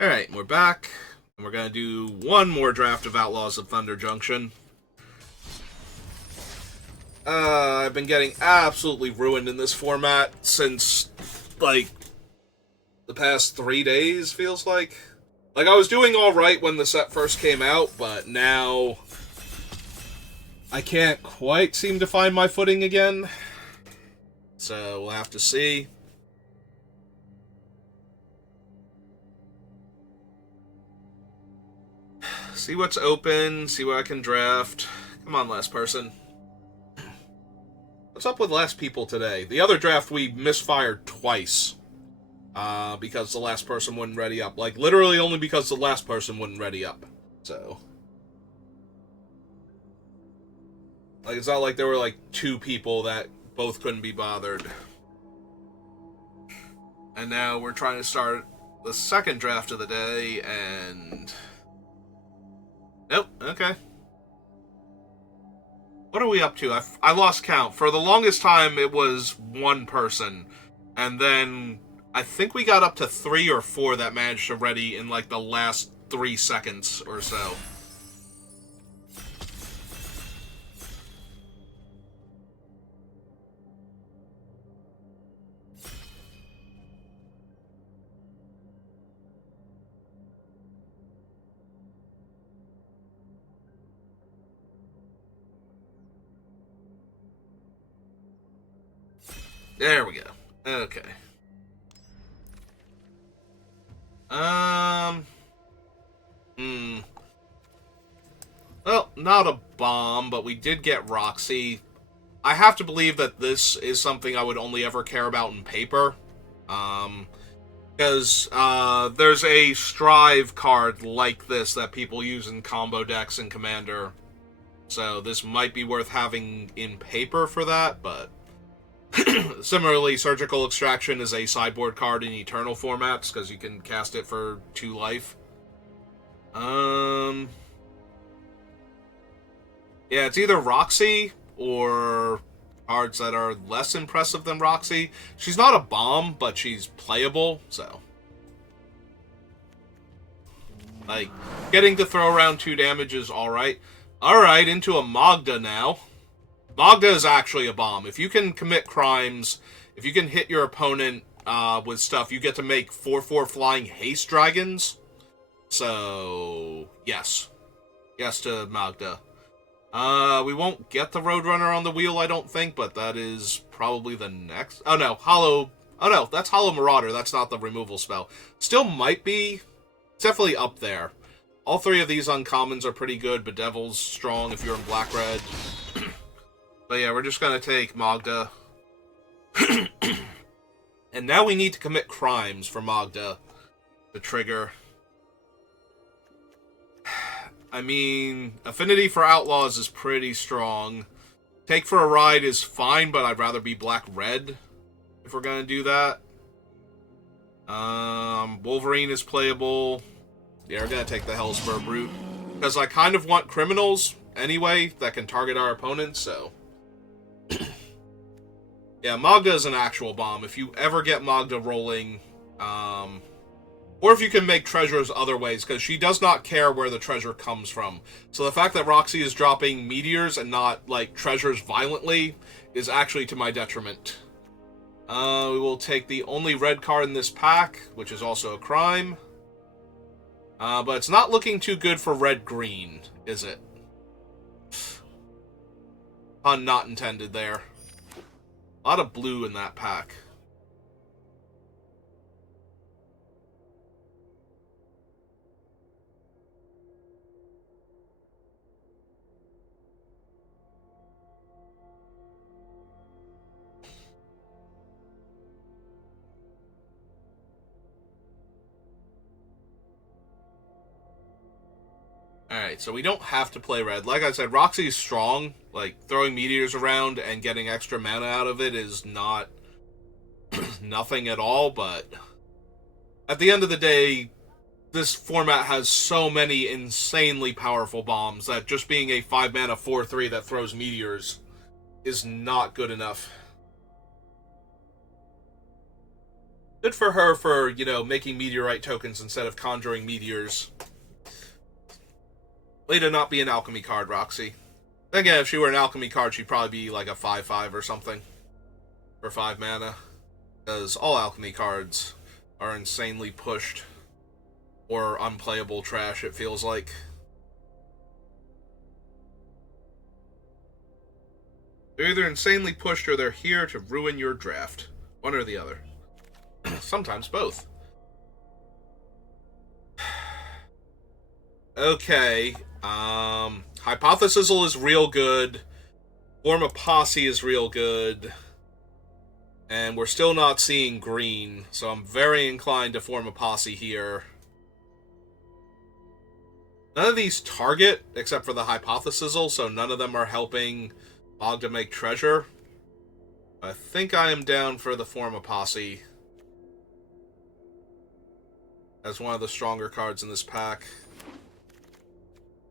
Alright, we're back, and we're going to do one more draft of Outlaws of Thunder Junction. I've been getting absolutely ruined in this format since, like, the past 3 days, feels like. Like, I was doing alright when the set first came out, but now I can't quite seem to find my footing again. So, we'll have to see. See what's open, see what I can draft. Come on, last person. What's up with last people today? The other draft we misfired twice. Because the last person wouldn't ready up. Like, literally only because the last person wouldn't ready up. So. Like, it's not like there were, like, 2 people that both couldn't be bothered. And now we're trying to start the second draft of the day, and... Nope, okay. What are we up to? I lost count. For the longest time, it was 1 person. And then I think we got up to 3 or 4 that managed to ready in, like, the last 3 seconds or so. There we go. Okay. Well, not a bomb, but we did get Roxy. I have to believe that this is something I would only ever care about in paper. Because there's a Strive card like this that people use in combo decks in Commander. So this might be worth having in paper for that, but... Similarly, Surgical Extraction is a sideboard card in Eternal formats, because you can cast it for 2 life. Yeah, it's either Roxy, or cards that are less impressive than Roxy. She's not a bomb, but she's playable, so... Like, getting to throw around 2 damage is alright. Alright, into a Magda now. Magda is actually a bomb. If you can commit crimes, if you can hit your opponent with stuff, you get to make 4/4 flying haste dragons. So, yes. Yes to Magda. We won't get the Roadrunner on the wheel, I don't think, but that is probably the next... Oh, no. Hollow... Oh, no. That's Hollow Marauder. That's not the removal spell. Still might be... It's definitely up there. All 3 of these uncommons are pretty good, but Devil's strong if you're in black-red. But yeah, we're just going to take Magda. And now we need to commit crimes for Magda to trigger. I mean, Affinity for Outlaws is pretty strong. Take for a Ride is fine, but I'd rather be black-red if we're going to do that. Wolverine is playable. Yeah, we're going to take the Hellspur Brute. Because I kind of want criminals anyway that can target our opponents, so... Yeah, Magda is an actual bomb. If you ever get Magda rolling, or if you can make treasures other ways, because she does not care where the treasure comes from. So the fact that Roxy is dropping meteors and not, like, treasures violently is actually to my detriment. We will take the only red card in this pack, which is also a crime. But it's not looking too good for red-green, is it? Pun not intended there. A lot of blue in that pack. Alright, so we don't have to play red. Like I said, Roxy's strong. Like, throwing meteors around and getting extra mana out of it is not nothing at all, but at the end of the day, this format has so many insanely powerful bombs that just being a 5-mana 4/3 that throws meteors is not good enough. Good for her for, you know, making meteorite tokens instead of conjuring meteors. Way to not be an alchemy card, Roxy. Again, if she were an alchemy card, she'd probably be like a 5/5 or something. For 5 mana. Because all alchemy cards are insanely pushed. Or unplayable trash, it feels like. They're either insanely pushed or they're here to ruin your draft. One or the other. Sometimes both. Okay. Hypothesizel is real good. Form a Posse is real good. And we're still not seeing green, so I'm very inclined to form a Posse here. None of these target, except for the Hypothesizel, so none of them are helping Mog to make treasure. I think I am down for the form a Posse as one of the stronger cards in this pack.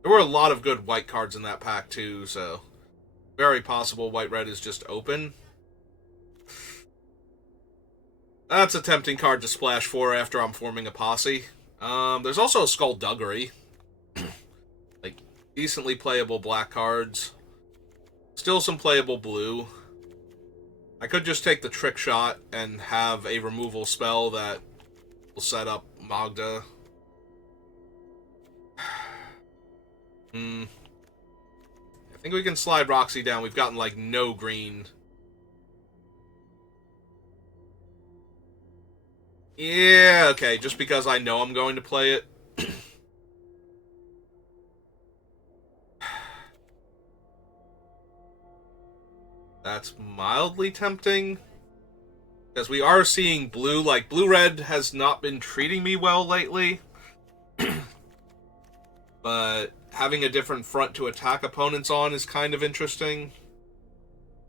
There were a lot of good white cards in that pack, too, so very possible white-red is just open. That's a tempting card to splash for after I'm forming a Posse. There's also a Skullduggery. Like, decently playable black cards. Still some playable blue. I could just take the Trick Shot and have a removal spell that will set up Magda. I think we can slide Roxy down. We've gotten, like, no green. Yeah, okay, just because I know I'm going to play it. That's mildly tempting. Because we are seeing blue. Like, blue-red has not been treating me well lately. But having a different front to attack opponents on is kind of interesting.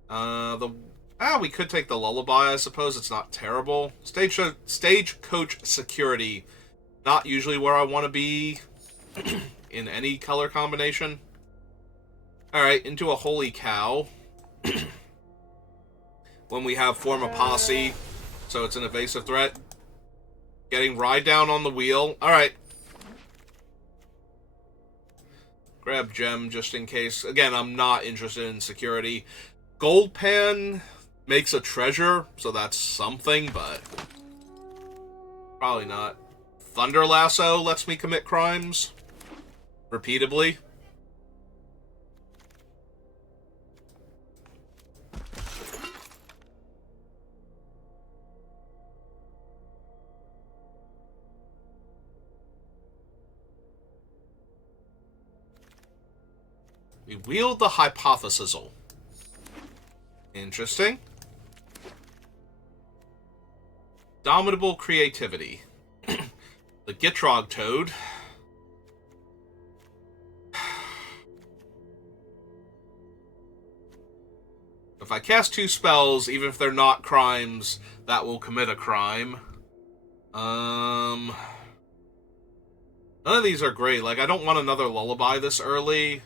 We could take the Lullaby, I suppose. It's not terrible. Stagecoach Security. Not usually where I want to be in any color combination. Alright, into a Holy Cow. When we have Form a Posse, so it's an evasive threat. Getting Ride Down on the wheel. Alright. Grab Gem just in case. Again, I'm not interested in security. Gold Pan makes a treasure, so that's something, but probably not. Thunder Lasso lets me commit crimes repeatedly. We wield the Hypothesizel. Interesting. Domitable Creativity. The Gitrog Toad. If I cast 2 spells, even if they're not crimes, that will commit a crime. None of these are great. Like, I don't want another Lullaby this early.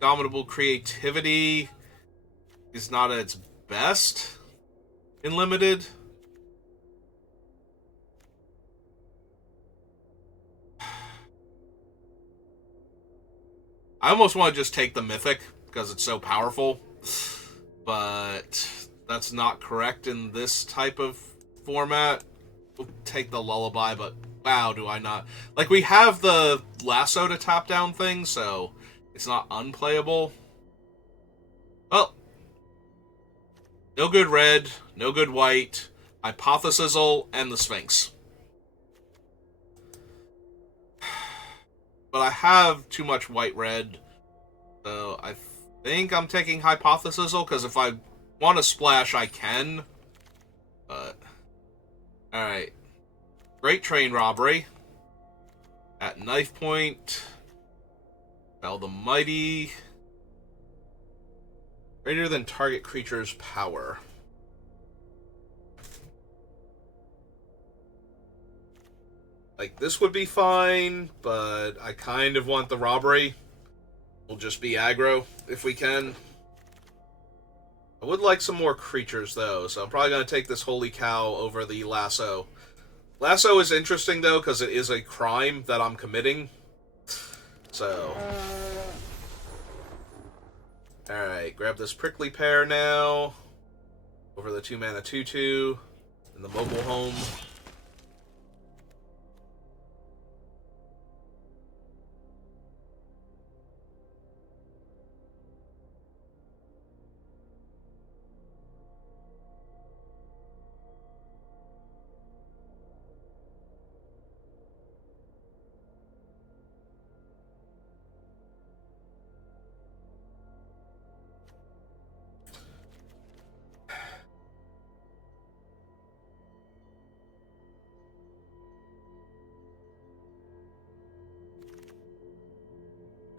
Domitable Creativity is not at its best in Limited. I almost want to just take the Mythic because it's so powerful, but that's not correct in this type of format. We'll take the Lullaby, but wow, do I not. Like, we have the Lasso to tap down thing, so it's not unplayable. Well, no good red, no good white, Hypothesizel, and the Sphinx. But I have too much white-red, so I think I'm taking Hypothesizel, because if I want to splash, I can. But, alright. Great Train Robbery. At knife point. Bell the Mighty. Greater than target creature's power. Like, this would be fine, but I kind of want the robbery. We'll just be aggro if we can. I would like some more creatures, though, so I'm probably going to take this Holy Cow over the Lasso. Lasso is interesting, though, because it is a crime that I'm committing. So... Alright, grab this Prickly Pear now. Over the 2-mana 2/2. And the Mobile Home.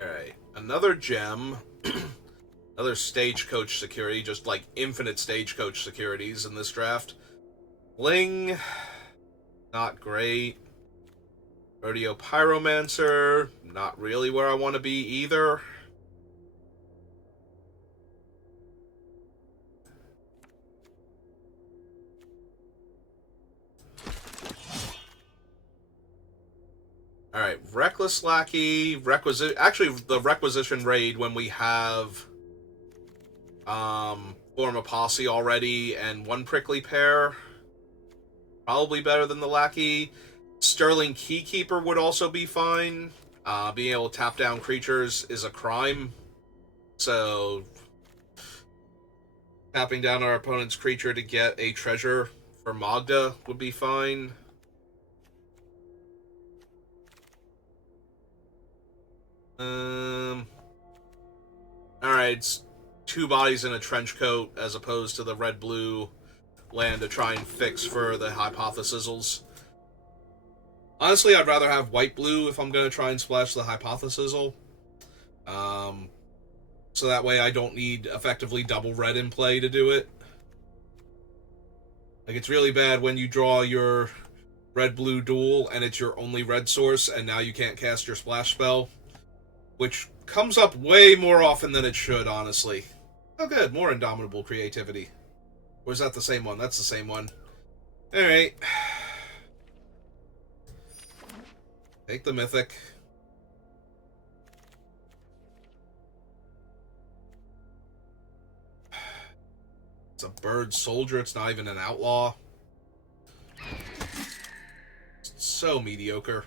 Alright, another gem. Another Stagecoach security, just like infinite Stagecoach securities in this draft. Bling, not great. Rodeo Pyromancer, not really where I want to be either. Alright, Reckless Lackey, actually the Requisition Raid when we have Form a Posse already and one Prickly Pear. Probably better than the Lackey. Sterling Keykeeper would also be fine. Being able to tap down creatures is a crime. So, tapping down our opponent's creature to get a treasure for Magda would be fine. Alright, it's 2 bodies in a trench coat as opposed to the red-blue land to try and fix for the Hypothesizzles. Honestly, I'd rather have white-blue if I'm going to try and splash the Hypothesizzle. So that way I don't need effectively double red in play to do it. Like, it's really bad when you draw your red-blue duel and it's your only red source and now you can't cast your splash spell. Which comes up way more often than it should, honestly. Oh good, more Indomitable Creativity. Or is that the same one? That's the same one. Alright. Take the Mythic. It's a Bird Soldier, it's not even an Outlaw. It's so mediocre.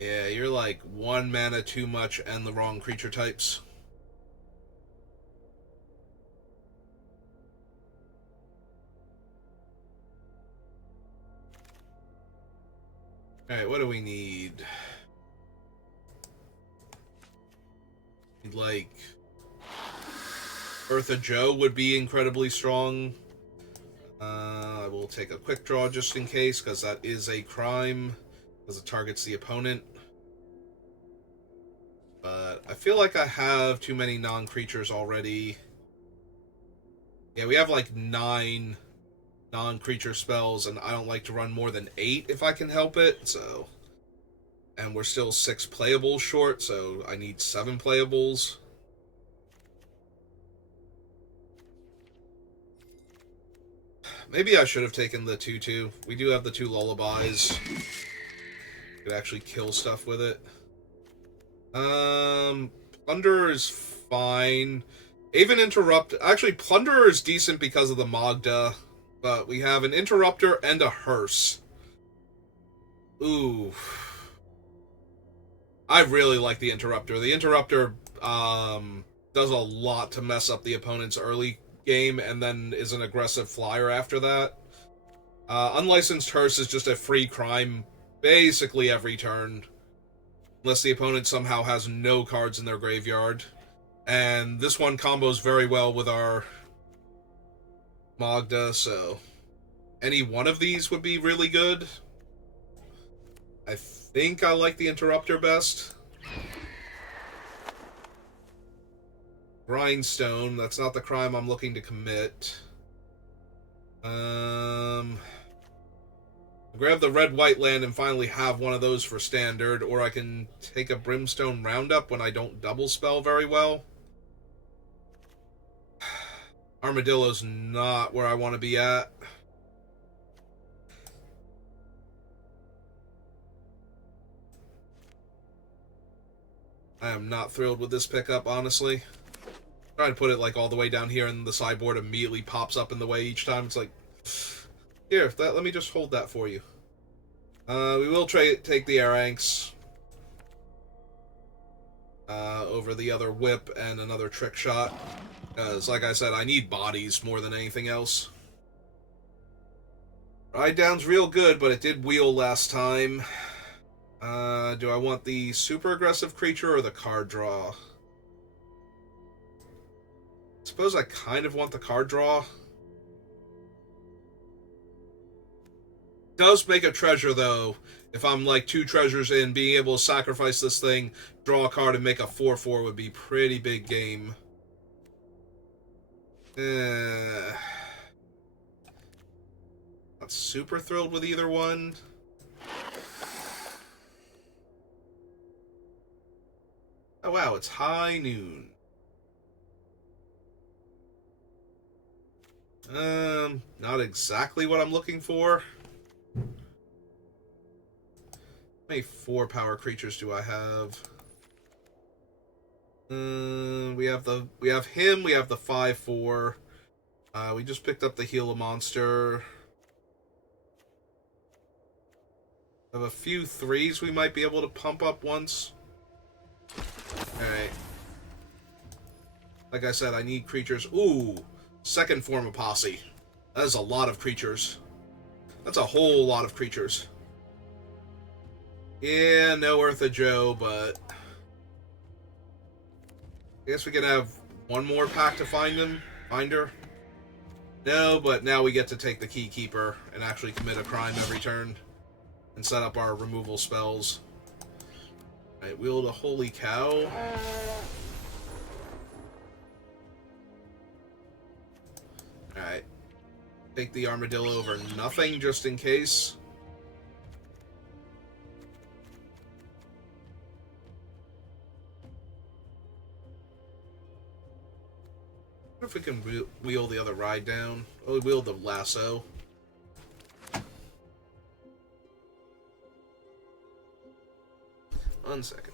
Yeah, you're like 1 mana too much and the wrong creature types. Alright, what do we need? We'd like... Eartha Joe would be incredibly strong. I will take a quick draw just in case, because that is a crime, because it targets the opponent. But I feel like I have too many non-creatures already. Yeah, we have like 9 non-creature spells, and I don't like to run more than 8 if I can help it, so... And we're still 6 playables short, so I need 7 playables. Maybe I should have taken the 2/2. We do have the 2 lullabies. Could actually kill stuff with it. Plunderer is fine. Even Interrupt... Actually, Plunderer is decent because of the Magda. But we have an Interrupter and a Hearse. Ooh. I really like the Interrupter. The Interrupter does a lot to mess up the opponent's early game and then is an aggressive flyer after that. Unlicensed Hearse is just a free crime basically every turn. Unless the opponent somehow has no cards in their graveyard. And this one combos very well with our Magda, so any one of these would be really good. I think I like the Interrupter best. Grindstone, that's not the crime I'm looking to commit. Grab the red-white land and finally have one of those for standard, or I can take a Brimstone Roundup when I don't double spell very well. Armadillo's not where I want to be at. I am not thrilled with this pickup, honestly. Trying to put it like all the way down here, and the sideboard immediately pops up in the way each time. It's like, here, let me just hold that for you. We will take the Aranx over the other whip and another trick shot. Because, like I said, I need bodies more than anything else. Ride down's real good, but it did wheel last time. Do I want the super aggressive creature or the card draw? I suppose I kind of want the card draw. Does make a treasure, though. If I'm like 2 treasures in, being able to sacrifice this thing, draw a card, and make a 4/4 would be pretty big game. Not super thrilled with either one. Oh wow, it's high noon. Not exactly what I'm looking for. How many 4-power creatures do I have? We have him, we have the 5/4. We just picked up the Heal a Monster. I have a few 3s we might be able to pump up once. Alright. Like I said, I need creatures. Ooh! Second form of Posse. That is a lot of creatures. That's a whole lot of creatures. Yeah, no Eartha Joe, but I guess we can have one more pack to find her. No, but now we get to take the Key Keeper and actually commit a crime every turn and set up our removal spells. Alright, wield a Holy Cow. Alright. Take the Armadillo over nothing just in case. I wonder if we can wheel the other ride down. Oh, we wheeled the lasso. One second.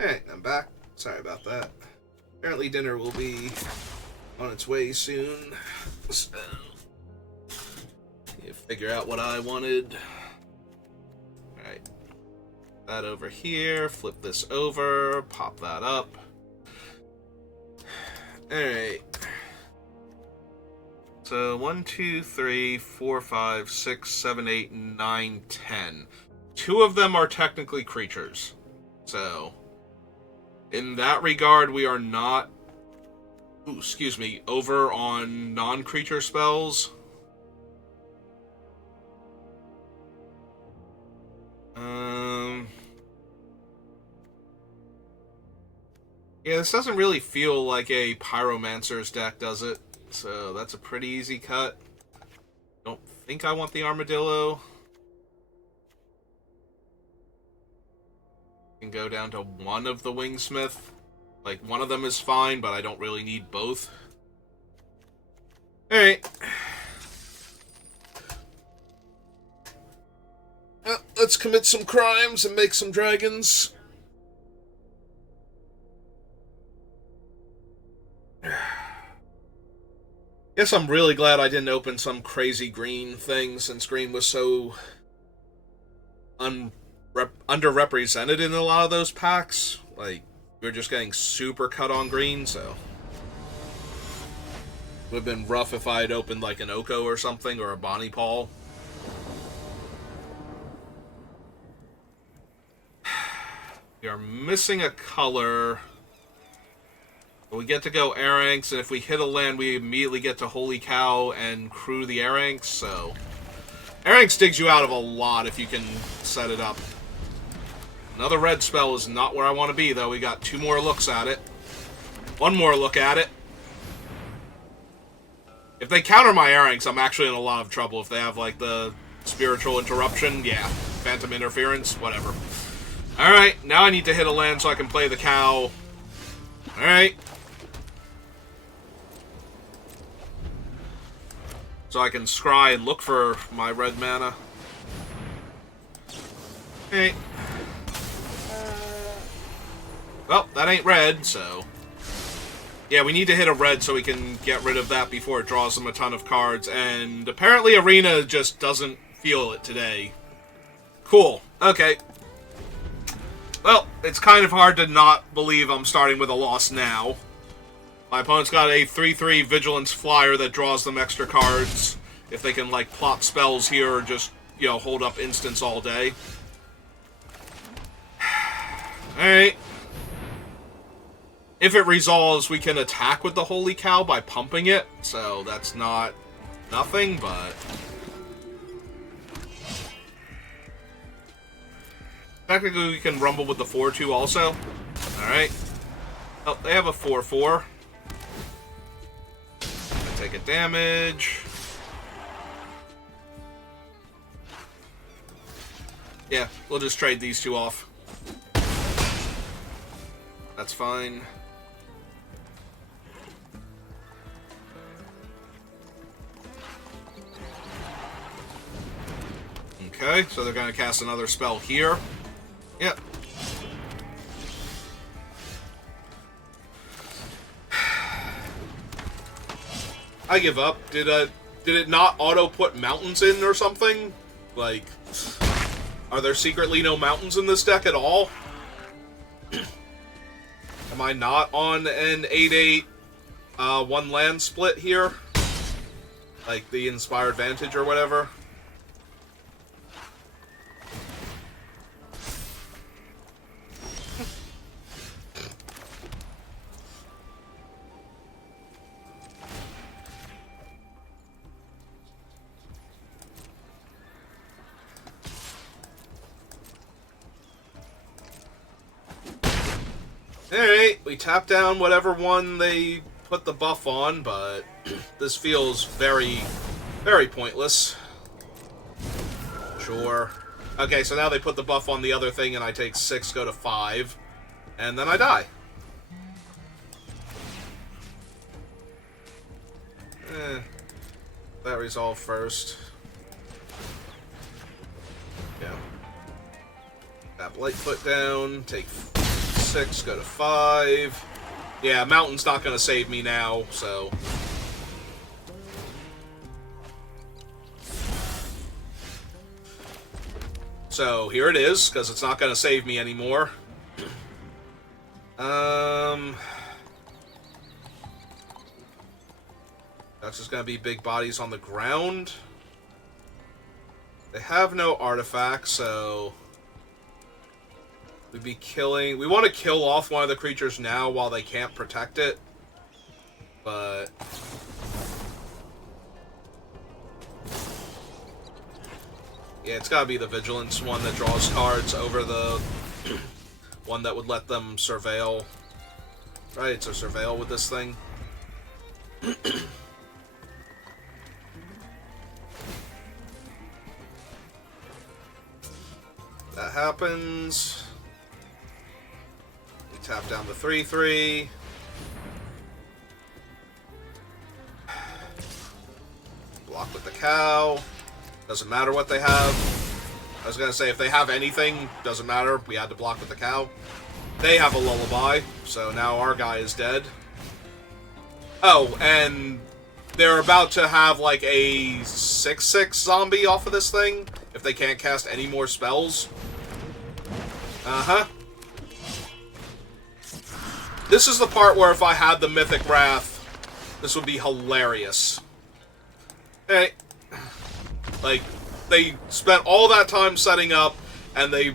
Alright, I'm back. Sorry about that. Apparently dinner will be on its way soon. So, you figure out what I wanted. Alright. That over here. Flip this over. Pop that up. Alright. So 1, 2, 3, 4, 5, 6, 7, 8, 9, 10. 2 of them are technically creatures. So in that regard, we are not, over on non-creature spells. Yeah, this doesn't really feel like a Pyromancer's deck, does it? So that's a pretty easy cut. Don't think I want the Armadillo. Can go down to one of the Wingsmith. Like, one of them is fine, but I don't really need both. Alright. Let's commit some crimes and make some dragons. Guess I'm really glad I didn't open some crazy green thing, since green was so underrepresented in a lot of those packs. Like, we're just getting super cut on green, so Would have been rough if I had opened like an Oko or something, or a Bonnie Paul. We are missing a color. We get to go Aranx, and if we hit a land, we immediately get to Holy Cow and crew the Aranx, so... Aranx digs you out of a lot if you can set it up. Another red spell is not where I want to be, though. We got 2 more looks at it. 1 more look at it. If they counter my Aranx, I'm actually in a lot of trouble. If they have, like, the Spiritual Interruption, yeah. Phantom Interference, whatever. Alright, now I need to hit a land so I can play the cow. Alright. So I can scry and look for my red mana. Okay. Well, that ain't red, so... Yeah, we need to hit a red so we can get rid of that before it draws them a ton of cards, and apparently Arena just doesn't feel it today. Cool. Okay. Well, it's kind of hard to not believe I'm starting with a loss now. My opponent's got a 3/3 Vigilance Flyer that draws them extra cards if they can, like, plot spells here or just, you know, hold up instants all day. Alright. If it resolves, we can attack with the Holy Cow by pumping it, so that's not nothing, but... Technically, we can rumble with the 4/2 also. Alright. Oh, they have a 4/4. I take a damage. Yeah, we'll just trade these 2 off. That's fine. Okay, so they're going to cast another spell here. Yep. I give up. Did it not auto put mountains in or something? Like, are there secretly no mountains in this deck at all? Am I not on an 8/8 1 land split here? Like the Inspired Vantage or whatever? Alright, we tap down whatever one they put the buff on, but this feels very, very pointless. Sure. Okay, so now they put the buff on the other thing and I take 6, go to 5, and then I die. That resolve first. Yeah. Tap Lightfoot down, take 6, go to 5. Yeah, Mountain's not going to save me now, so... So, here it is, because it's not going to save me anymore. That's just going to be big bodies on the ground. They have no artifacts, so... We'd be killing... We want to kill off one of the creatures now while they can't protect it. But... Yeah, it's gotta be the Vigilance one that draws cards over the one that would let them surveil. Right, it's a surveil with this thing. That happens. We tap down the 3/3. Block with the cow. Doesn't matter what they have. I was gonna say, if they have anything, doesn't matter. We had to block with the cow. They have a lullaby, so now our guy is dead. Oh, and they're about to have like a 6/6 zombie off of this thing if they can't cast any more spells. Uh-huh. This is the part where if I had the Mythic Wrath, This would be hilarious. Hey, like, they spent all that time setting up, and they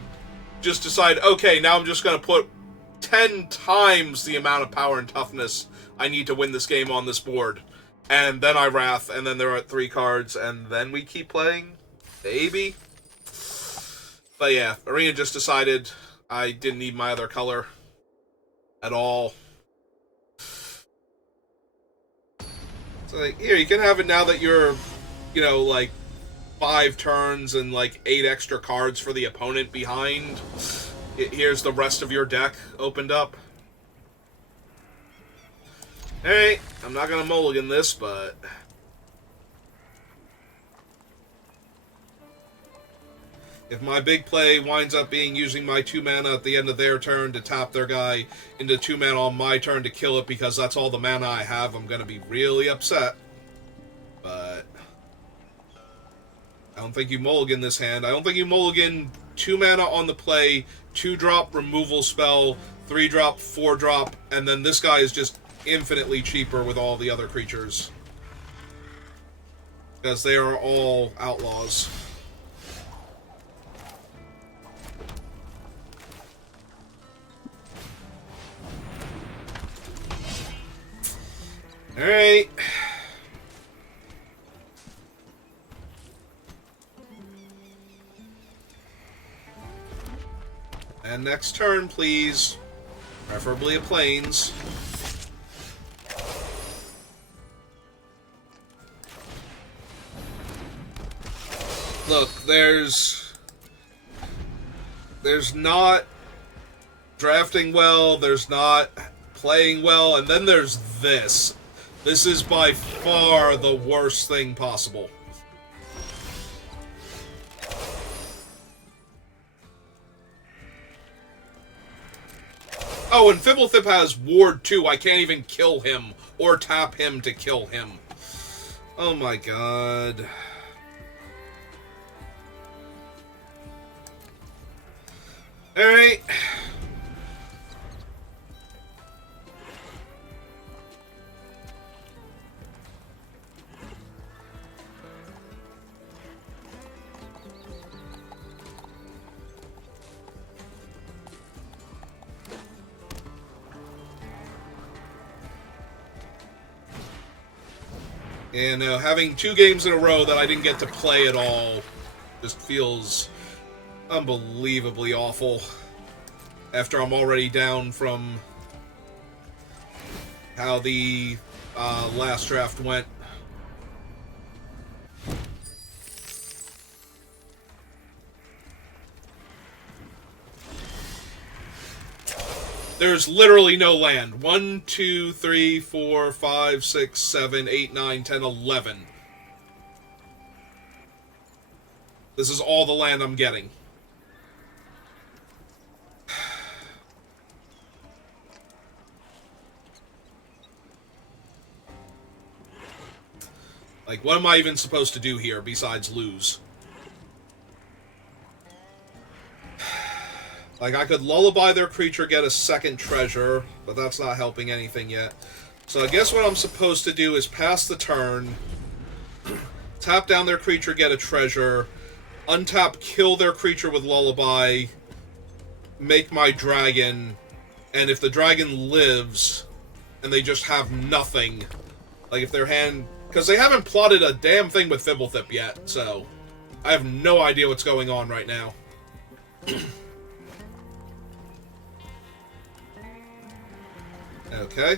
just decide, okay, now I'm just going to put 10 times the amount of power and toughness I need to win this game on this board. And then I wrath, and then they're at 3 cards, and then we keep playing? Maybe? But yeah, Arena just decided I didn't need my other color at all. So like, here, you can have it now that you're, you know, like, 5 turns and like 8 extra cards for the opponent behind. Here's the rest of your deck opened up. Alright, I'm not gonna mulligan this, but... if my big play winds up being using my 2 mana at the end of their turn to tap their guy into 2 mana on my turn to kill it because that's all the mana I have, I'm gonna be really upset. But... I don't think you mulligan this hand. I don't think you mulligan 2 mana on the play, 2-drop removal spell, 3-drop, 4-drop, and then this guy is just infinitely cheaper with all the other creatures. Because they are all outlaws. Alright. And next turn, please. Preferably a plains. Look, there's not drafting well, there's not playing well, and then there's this. This is by far the worst thing possible. Oh, and Fibblethip has Ward too. I can't even kill him or tap him to kill him. Oh my god. Alright. And having 2 games in a row that I didn't get to play at all just feels unbelievably awful after I'm already down from how the last draft went. There's literally no land. 1, 2, 3, 4, 5, 6, 7, 8, 9, 10, 11. This is all the land I'm getting. Like, what am I even supposed to do here besides lose? Like, I could lullaby their creature, get a second treasure, but that's not helping anything yet. So I guess what I'm supposed to do is pass the turn, tap down their creature, get a treasure, untap, kill their creature with lullaby, make my dragon, and if the dragon lives, and they just have nothing, like if their hand... because they haven't plotted a damn thing with Fibblethip yet, so I have no idea what's going on right now. Okay.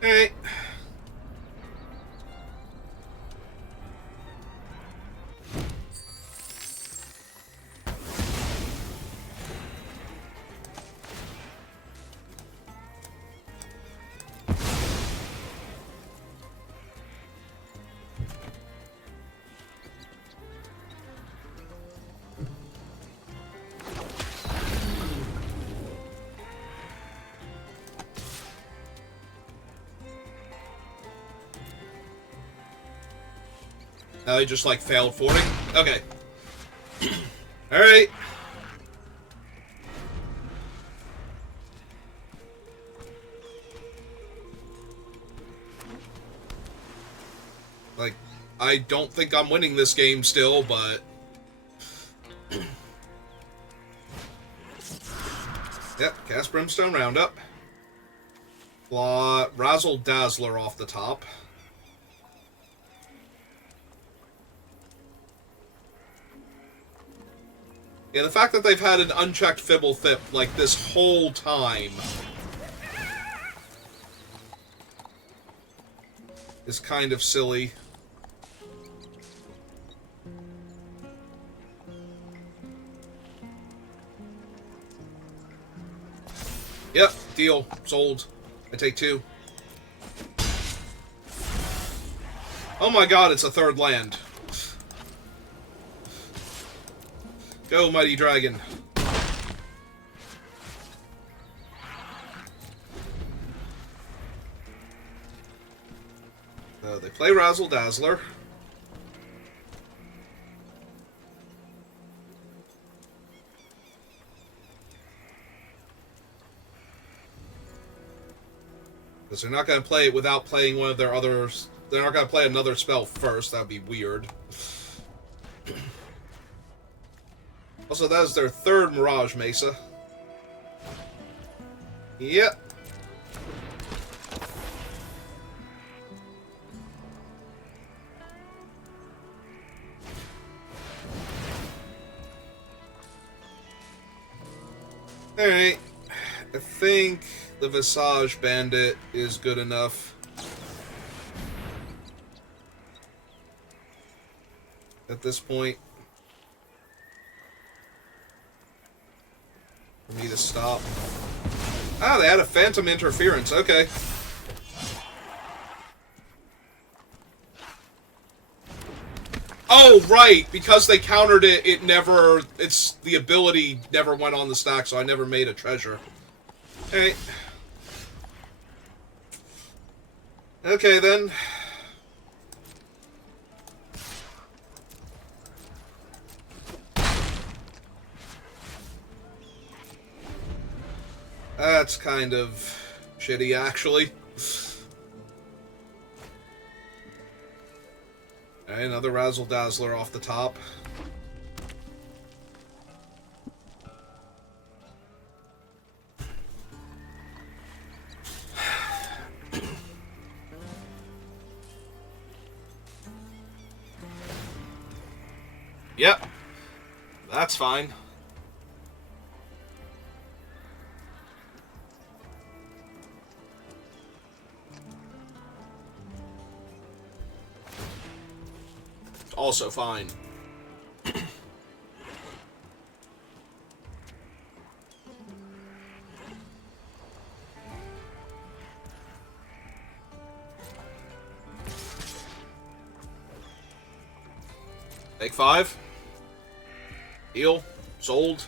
Hey. Now they just, like, failed fording? Okay. Alright. Like, I don't think I'm winning this game still, but... Yep, cast Brimstone Roundup. Razzle Dazzler off the top. Yeah, the fact that they've had an unchecked Fibble Thip, like, this whole time is kind of silly. Yep, deal. Sold. I take 2. Oh my god, it's a 3rd land. Go, Mighty Dragon. They play Razzle Dazzler. Because they're not going to play it without playing one of their others. They're not going to play another spell first. That would be weird. Also, that is their 3rd Mirage Mesa. Yep. Alright. I think the Visage Bandit is good enough. At this point. For me to stop. Ah, they had a Phantom Interference. Okay. Oh, right! Because they countered it, the ability never went on the stack, so I never made a treasure. Hey. Okay, then. That's kind of shitty, actually. Okay, another Razzle Dazzler off the top. Yep. That's fine. Also fine. Take 5. Heal. Sold.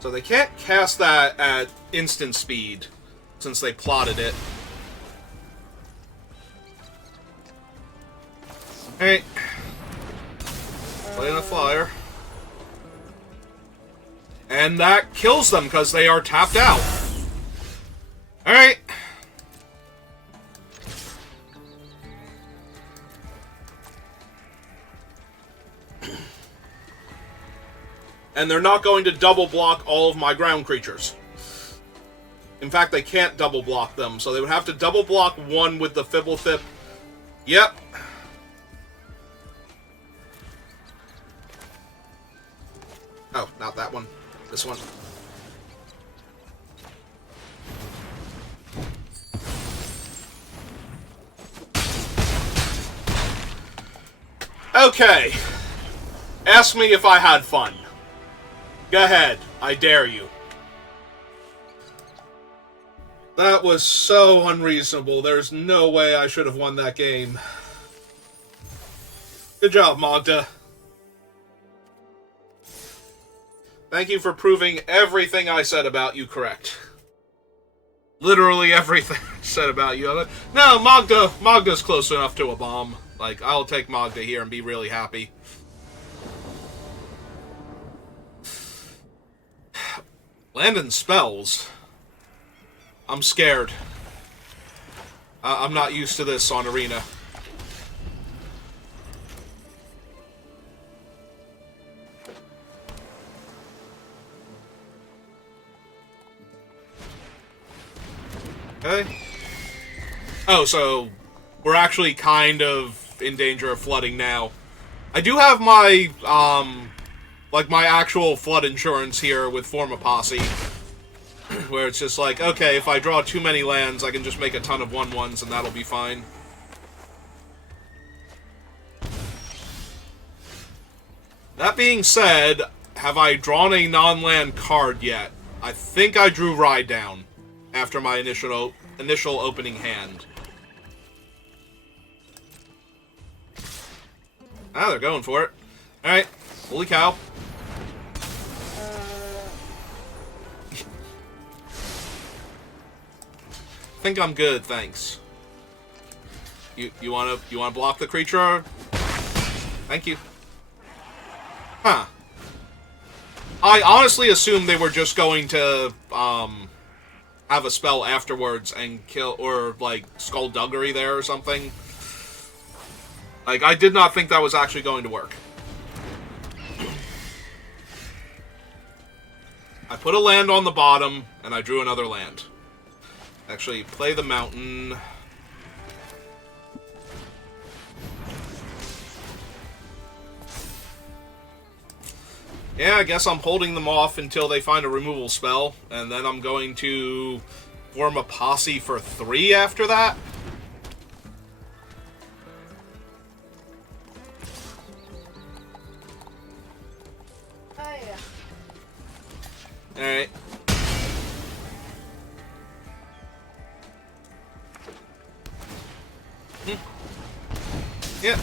So they can't cast that at instant speed, since they plotted it. Alright. Playing a flyer. And that kills them, because they are tapped out. Alright. And they're not going to double block all of my ground creatures. In fact, they can't double block them, so they would have to double block one with the Fibblethip. Yep. Oh, not that one. This one. Okay. Ask me if I had fun. Go ahead. I dare you. That was so unreasonable. There's no way I should have won that game. Good job, Magda. Thank you for proving everything I said about you correct. Literally everything I said about you. No, Magda's close enough to a bomb. Like, I'll take Magda here and be really happy. Landon spells. I'm scared. I'm not used to this on Arena. Okay. Oh, so we're actually kind of in danger of flooding now. I do have my, like my actual flood insurance here with Form a Posse. Where it's just like, okay, if I draw too many lands, I can just make a ton of 1/1s and that'll be fine. That being said, have I drawn a non-land card yet? I think I drew Ride Down after my initial opening hand. Ah, they're going for it. Alright, holy cow. I think I'm good, thanks. You wanna block the creature? Thank you. Huh. I honestly assumed they were just going to have a spell afterwards and kill, or like Skullduggery there or something. Like, I did not think that was actually going to work. I put a land on the bottom and I drew another land. Actually, play the mountain. Yeah, I guess I'm holding them off until they find a removal spell, and then I'm going to Form a Posse for 3 after that. Oh, yeah. Alright. Yeah.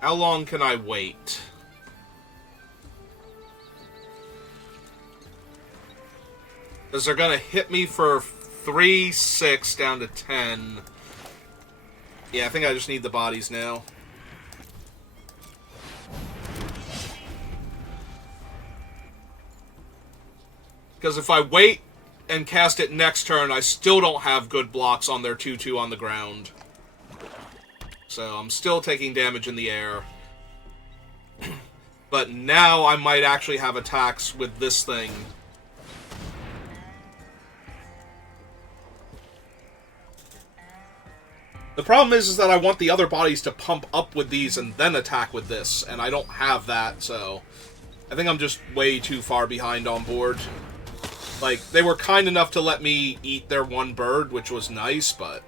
How long can I wait? Because they're going to hit me for 3, 6, down to 10. Yeah, I think I just need the bodies now. Because if I wait and cast it next turn, I still don't have good blocks on their 2/2 on the ground. So I'm still taking damage in the air. But now I might actually have attacks with this thing. The problem is that I want the other bodies to pump up with these and then attack with this, and I don't have that, so I think I'm just way too far behind on board. Like, they were kind enough to let me eat their one bird, which was nice, but...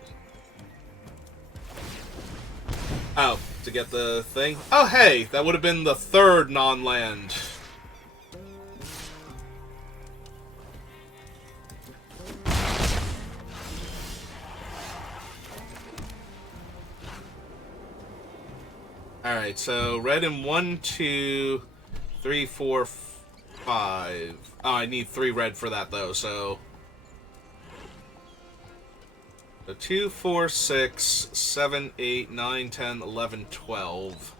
Oh, to get the thing? Oh, hey, that would have been the 3rd non-land. Alright, so red in 1, 2, 3, 4, 5. Oh, I need 3 red for that, though, so... 2, 4, 6, 7, 8, 9, 10, 11, 12.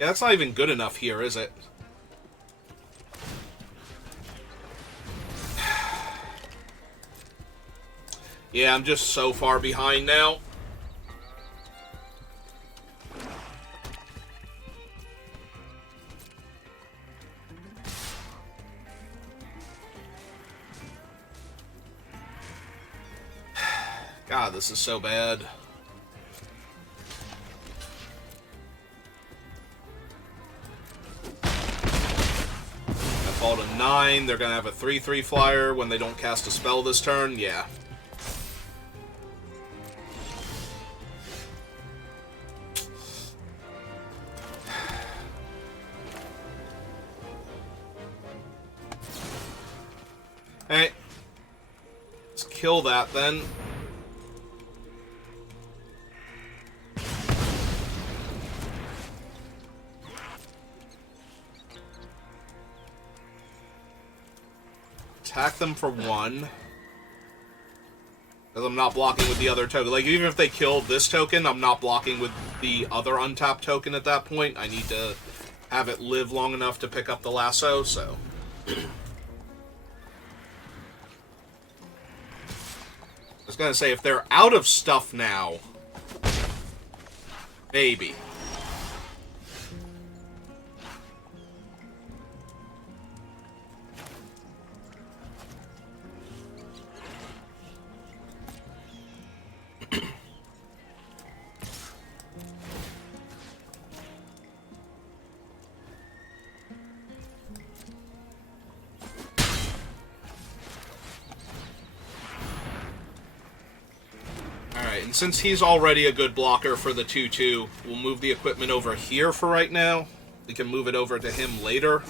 Yeah, that's not even good enough here, is it? Yeah, I'm just so far behind now. God, this is so bad. fall to 9. They're going to have a 3/3 flyer when they don't cast a spell this turn. Yeah. Hey. Let's kill that then. Attack them for 1. Because I'm not blocking with the other token. Like, even if they killed this token, I'm not blocking with the other untapped token at that point. I need to have it live long enough to pick up the lasso, so... I was gonna say, if they're out of stuff now... Maybe. And since he's already a good blocker for the 2/2, we'll move the equipment over here for right now. We can move it over to him later.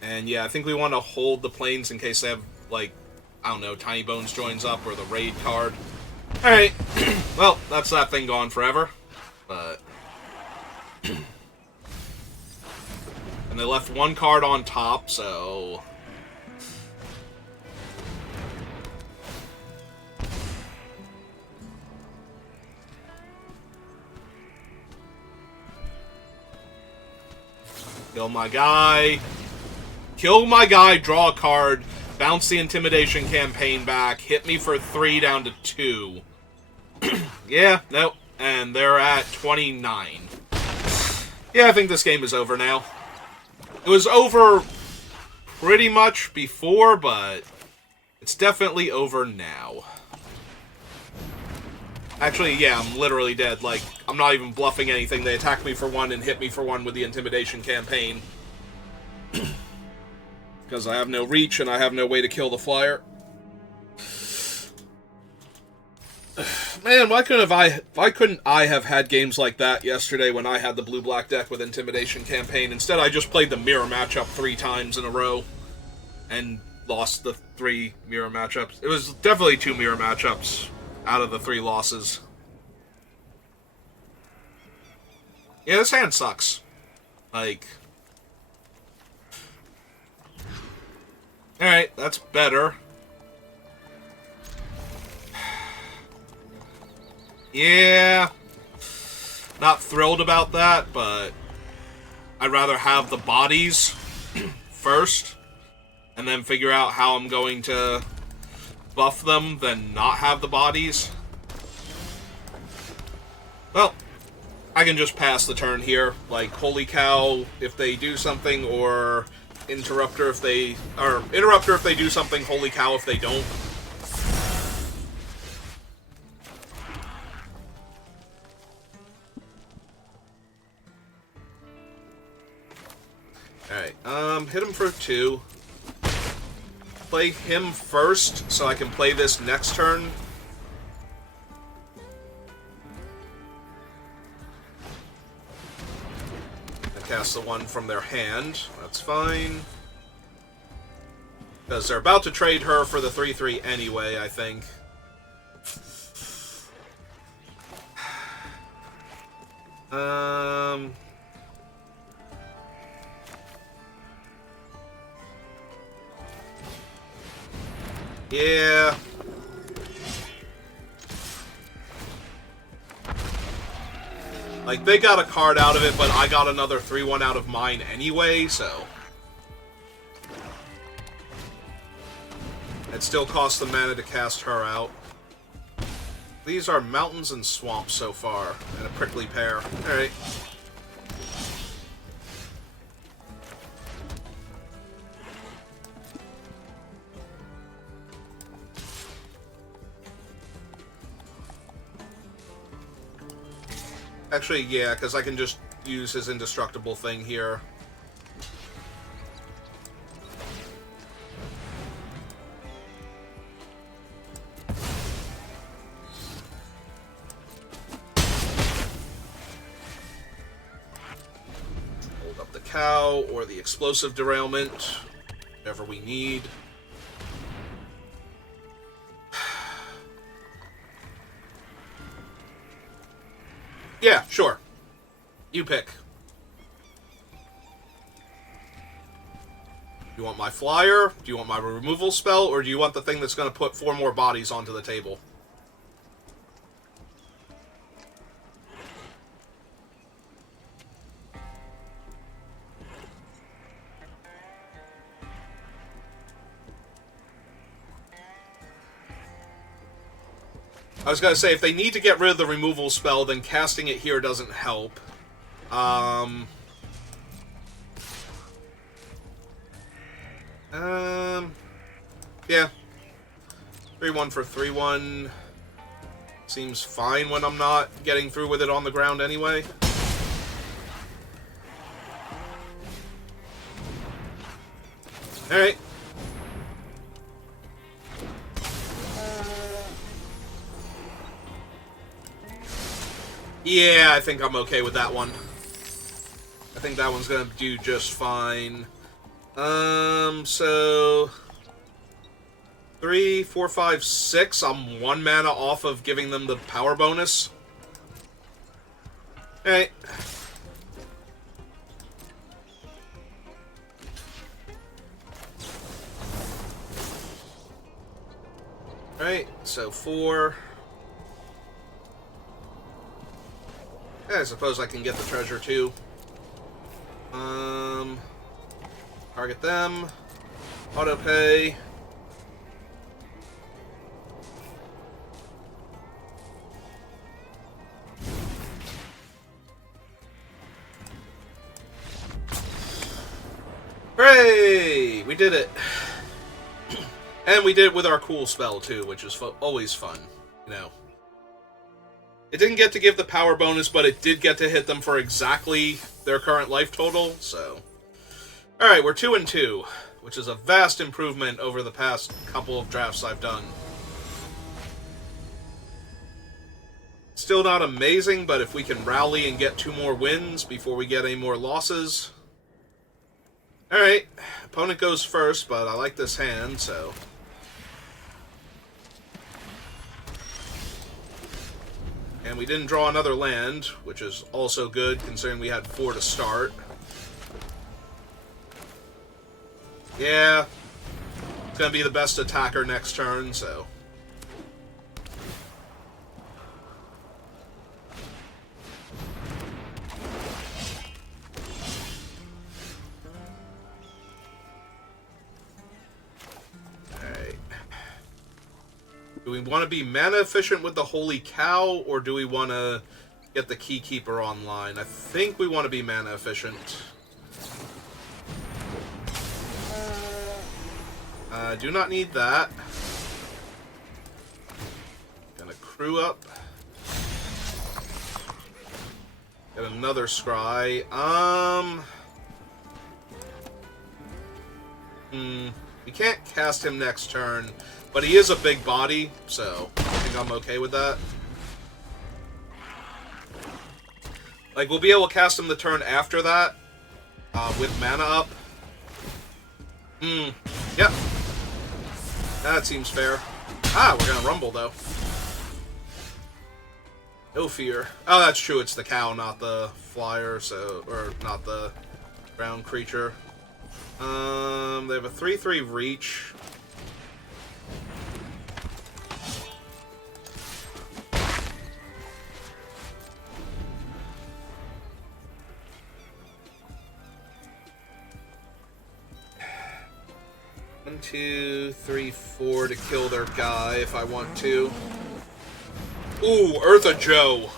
And yeah, I think we want to hold the planes in case they have, like, I don't know, Tiny Bones joins up or the raid card. Alright, well, that's that thing gone forever. But... and they left one card on top, so... Kill my guy. Kill my guy, draw a card, bounce the Intimidation campaign back, hit me for 3 down to 2. Yeah, nope. And they're at 29. Yeah, I think this game is over now. It was over pretty much before, but it's definitely over now. Actually, yeah, I'm literally dead. Like, I'm not even bluffing anything. They attacked me for 1 and hit me for 1 with the Intimidation campaign. Because I have no reach and I have no way to kill the flyer. Man, why couldn't I have had games like that yesterday when I had the blue-black deck with Intimidation campaign? Instead, I just played the mirror matchup 3 times in a row and lost the 3 mirror matchups. It was definitely 2 mirror matchups out of the 3 losses. Yeah, this hand sucks. Like... Alright, that's better. Yeah. Not thrilled about that, but... I'd rather have the bodies first, and then figure out how I'm going to buff them than not have the bodies. Well, I can just pass the turn here. Like, Holy Cow if they do something, or Interrupter if they... Or, Interrupter if they do something, Holy Cow if they don't. Alright, hit him for 2. Play him first, so I can play this next turn. And cast the one from their hand. That's fine. Because they're about to trade her for the 3/3 anyway, I think. Yeah. Like, they got a card out of it, but I got another 3/1 out of mine anyway, so... It still costs the mana to cast her out. These are mountains and swamps so far, and a prickly pear. Alright. Actually, yeah, because I can just use his indestructible thing here. cow or the explosive derailment, whatever we need. Yeah, sure. You pick. Do you want my flyer? Do you want my removal spell? Or do you want the thing that's going to put 4 more bodies onto the table? I was going to say, if they need to get rid of the removal spell, then casting it here doesn't help. Yeah. 3-1 for 3-1. Seems fine when I'm not getting through with it on the ground anyway. Alright. Yeah, I think I'm okay with that one. I think that one's gonna do just fine. So 3, 4, 5, 6. I'm 1 mana off of giving them the power bonus. Alright. Alright, so 4. Yeah, I suppose I can get the treasure too. Target them. Auto pay. Hooray! We did it. And we did it with our cool spell too, which is always fun, you know. It didn't get to give the power bonus, but it did get to hit them for exactly their current life total, so... Alright, we're 2-2, which is a vast improvement over the past couple of drafts I've done. Still not amazing, but if we can rally and get 2 more wins before we get any more losses... Alright, opponent goes first, but I like this hand, so... And we didn't draw another land, which is also good, considering we had 4 to start. Yeah. It's going to be the best attacker next turn, so... Alright. Do we want to be mana efficient with the Holy Cow, or do we want to get the Keykeeper online? I think we want to be mana efficient. Do not need that. Gonna crew up. Get another scry. We can't cast him next turn, but he is a big body, so I think I'm okay with that. Like, we'll be able to cast him the turn after that, with mana up. Yep. That seems fair. Ah, we're gonna rumble, though. No fear. Oh, that's true, it's the cow, not the flyer, so... Or, not the ground creature. They have a 3/3 reach. One, 2, 3, 4 to kill their guy if I want to. Ooh, Eartha Joe.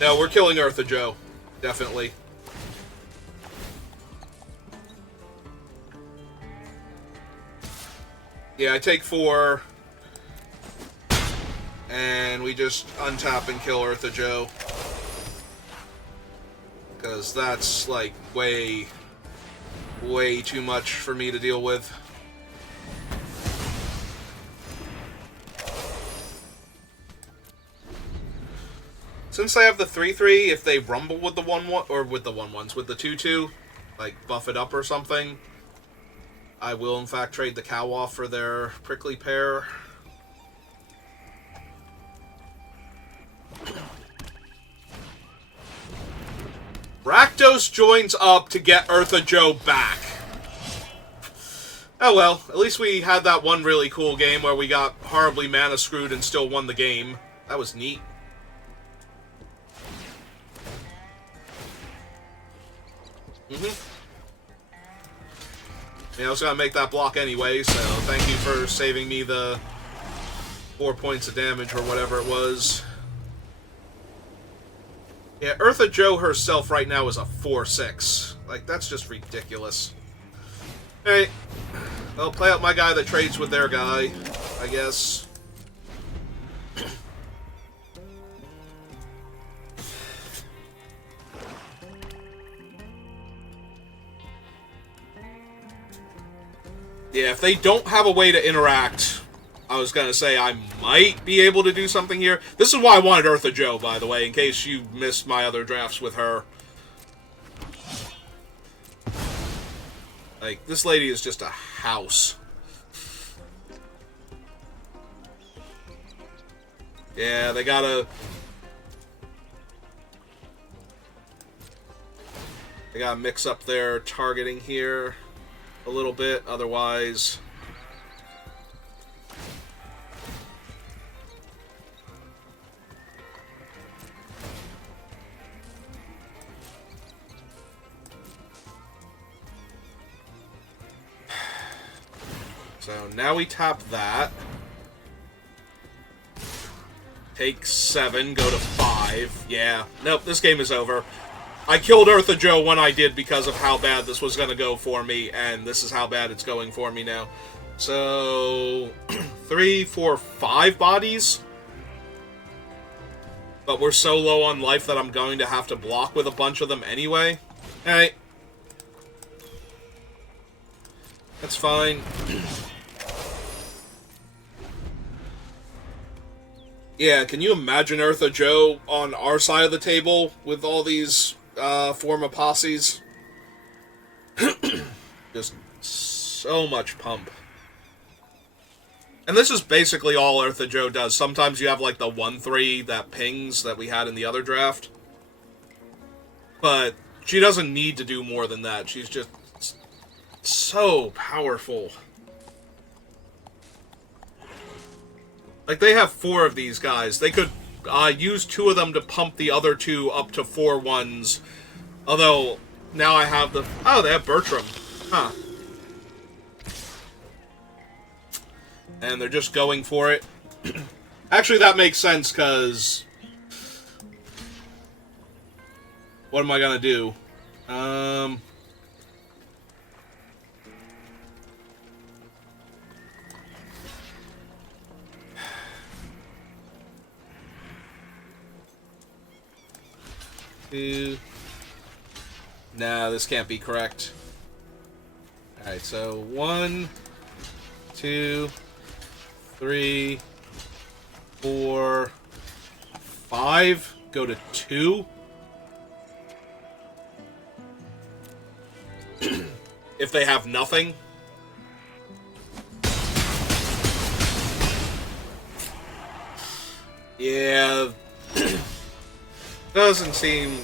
No, we're killing Eartha Joe. Definitely. Yeah, I take 4. And we just untap and kill Eartha Joe. Because that's, like, way too much for me to deal with. Since I have the 3/3, if they rumble with the 1/1, or with the 1/1s, with the 2/2, like, buff it up or something, I will, in fact, trade the cow off for their prickly pear. Rakdos joins up to get Eartha Joe back. Oh well, at least we had that one really cool game where we got horribly mana screwed and still won the game. That was neat. Yeah, I was gonna make that block anyway, so thank you for saving me the 4 points of damage or whatever it was. Yeah, Eartha Joe herself right now is a 4-6. Like, that's just ridiculous. Alright. I'll play out my guy that trades with their guy, I guess. Yeah, if they don't have a way to interact, I was going to say I might be able to do something here. This is why I wanted Eartha Joe, by the way, in case you missed my other drafts with her. Like, this lady is just a house. Yeah, they gotta mix up their targeting here a little bit, otherwise... So now we tap that. Take 7, go to 5. Yeah. Nope, this game is over. I killed Eartha Joe when I did because of how bad this was going to go for me, and this is how bad it's going for me now. So, 3, 4, 5 bodies. But we're so low on life that I'm going to have to block with a bunch of them anyway. Alright. That's fine. Yeah, can you imagine Eartha Joe on our side of the table with all these form of posses? Just so much pump. And this is basically all Eartha Joe does. Sometimes you have like the 1-3 that pings that we had in the other draft. But she doesn't need to do more than that. She's just so powerful. Like, they have 4 of these guys. They could use 2 of them to pump the other 2 up to 4 ones. Although, now I have the... Oh, they have Bertram. Huh. And they're just going for it. Actually, that makes sense, because... What am I gonna do? Nah, this can't be correct. Alright, so 1, 2, 3, 4, 5. Go to 2. If they have nothing. Yeah. Doesn't seem...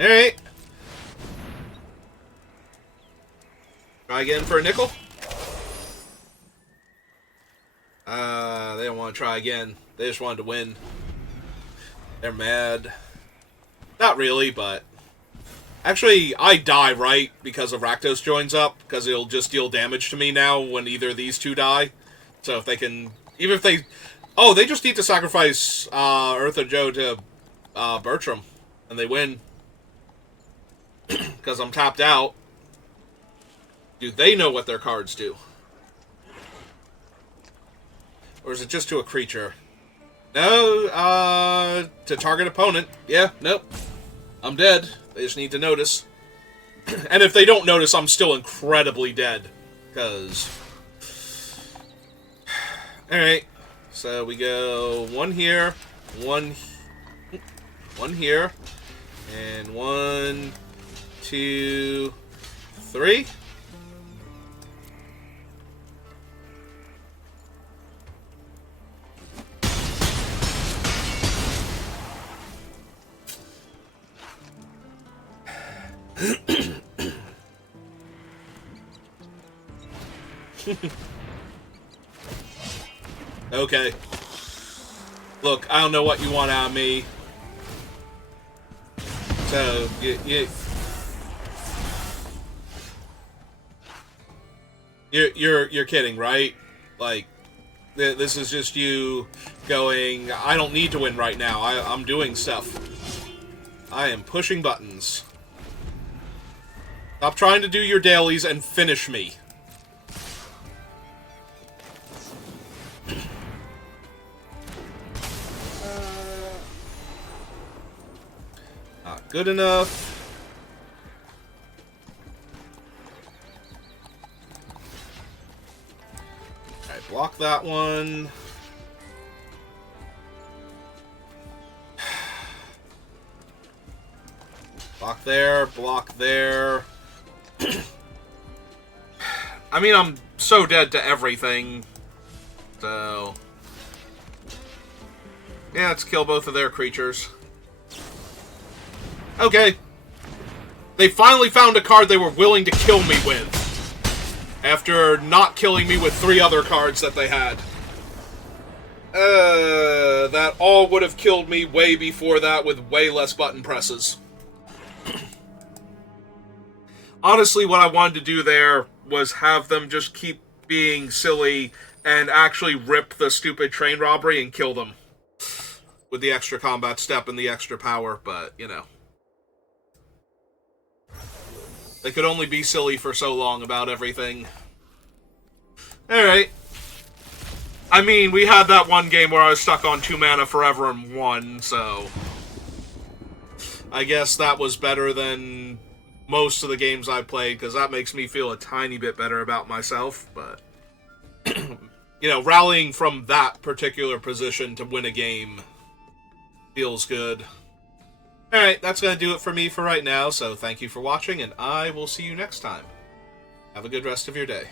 Alright. Try again for a nickel. They don't want to try again. They just wanted to win. They're mad. Not really, but... Actually, I die, right? Because of Rakdos joins up. Because it'll just deal damage to me now when either of these 2 die. So if they can... Even if they... Oh, they just need to sacrifice Eartha Joe to Bertram. And they win. Because I'm tapped out. Do they know what their cards do? Or is it just to a creature? No, to target opponent. Yeah, nope. I'm dead. They just need to notice. And if they don't notice, I'm still incredibly dead. Because... Alright. So we go 1 here, 1... One here. And 1, 2, 3. Okay. Look, I don't know what you want out of me. So, you're kidding, right? Like, this is just you going, I don't need to win right now. I'm doing stuff. I am pushing buttons. Stop trying to do your dailies and finish me. Not good enough. Alright, block that one. Block there, block there. I mean, I'm so dead to everything. So... yeah, let's kill both of their creatures. Okay. They finally found a card they were willing to kill me with. After not killing me with 3 other cards that they had. That all would have killed me way before that with way less button presses. Honestly, what I wanted to do there was have them just keep being silly and actually rip the stupid train robbery and kill them. With the extra combat step and the extra power, but, you know. They could only be silly for so long about everything. Alright. I mean, we had that one game where I was stuck on 2 mana forever and won, so... I guess that was better than most of the games I played, because that makes me feel a tiny bit better about myself, but... you know, rallying from that particular position to win a game feels good. Alright, that's going to do it for me for right now, so thank you for watching, and I will see you next time. Have a good rest of your day.